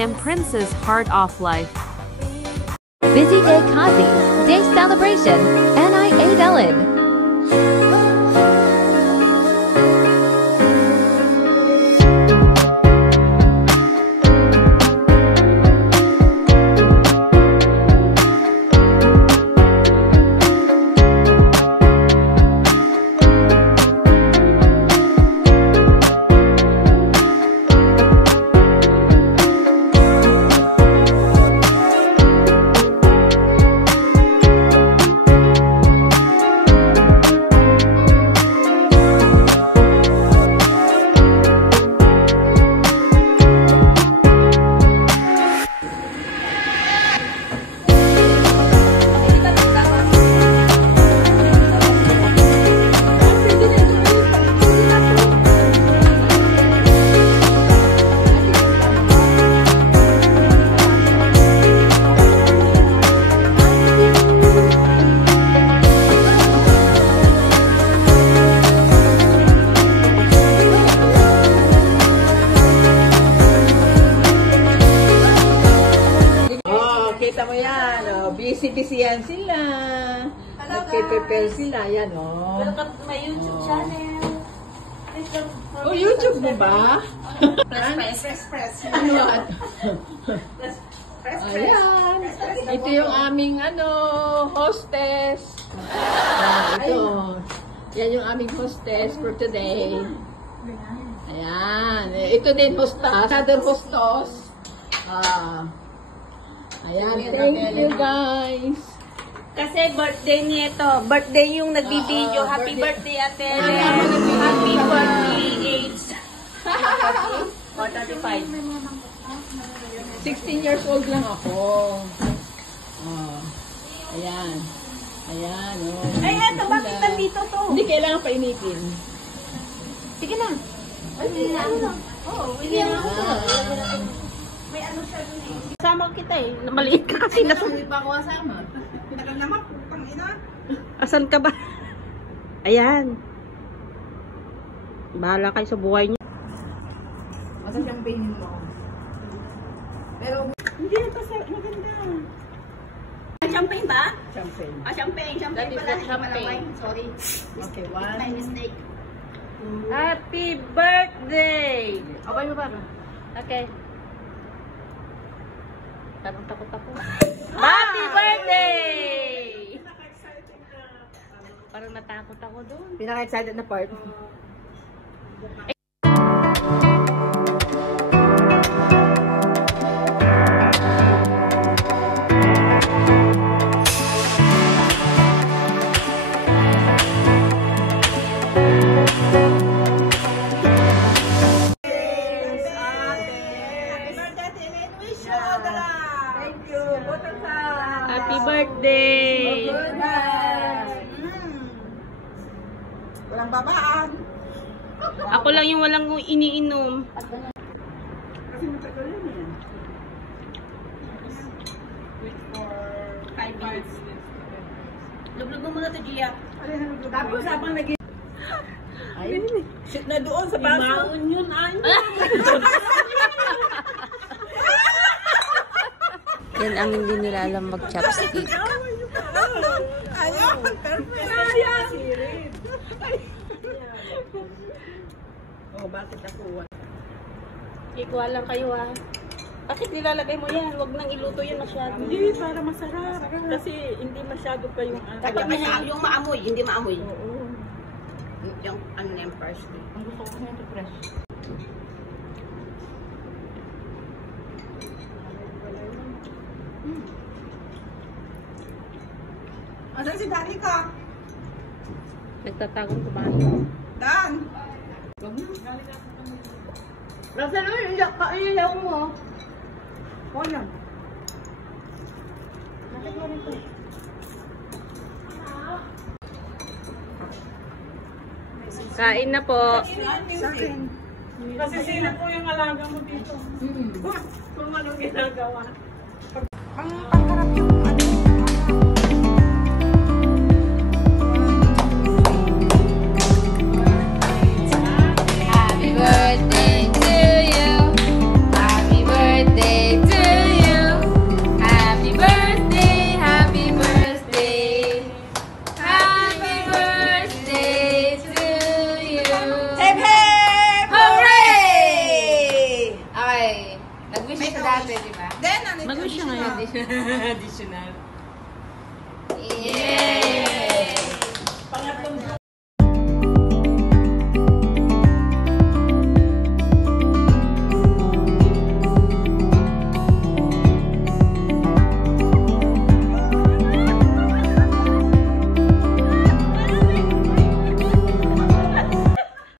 am Princess Heart Off Life. Busy Day Kazi, Day Celebration, NI8 Ellen. Kita mo yan, oh. Busy-busy yan sila. Nagpe-prepare sila, yan, oh. Welcome to my YouTube channel. Oh, YouTube mo ba? Press. Ano? Ayan. Ito yung aming, hostess. Ito. Yan yung aming hostess for today. Ayan. Ito din hostess. Other hostos. Ayan, thank you guys. Kasi birthday niya ito. Birthday yung nagbibideo. Happy birthday, Ate. Happy birthday, 8. 16 years old lang ako. Ayan. Ayan, oh. Ay, eto, bakit nandito to? Hindi kailangan painitin. Sige na. Ay, ano lang. Oo, sige na. May ano siya dun eh. Kasama kita eh. Maliit ka kasi. Hindi pa ako kasama. Pinakal naman, putang ina. Asan ka ba? Ayan. Bahala kayo sa buhay niyo. Asa champagne mo? Pero, Hindi, ito maganda. Champagne ba? champagne. Champagne. Champagne pala. Champagne. Sorry. Okay, My one. mistake. Happy birthday! Okay mo ba? Okay. Tanong takot ako. Happy birthday! Parang natakot ako doon. Pinaka-excited na part. Happy birthday! Walang babaan. Ako lang yung walang iniinom. Kasi matagal yun eh. 5 minutes. Lublog mo muna ito, Gia. Tapos habang nag- Ay, shit na doon sa baso. Maun yun, ay. Yan ang hindi nila alam mag-chopstick. Ayaw, perfect. Ayaw. Oh, bakit ako? Ikuha lang kayo ha. Bakit nilalagay mo yan? Huwag nang iluto yan masyado. Hindi, para masarap. Kasi hindi masyado pa yung Dapat yung maamoy, hindi maamoy. Oo. Yung ano na yung parsley. Ang gusto ko nito fresh. Asan si Dani ka? Nagtatagong sa bahay. Dan! Nasaan mo yung kailaw mo? O yan. Kain na po. Sa akin. Kasi sila po yung alaga mo dito. Kung anong ginagawa. Pangharap yung Happy birthday to you. Happy birthday siya ngayon? Additional. Yeah!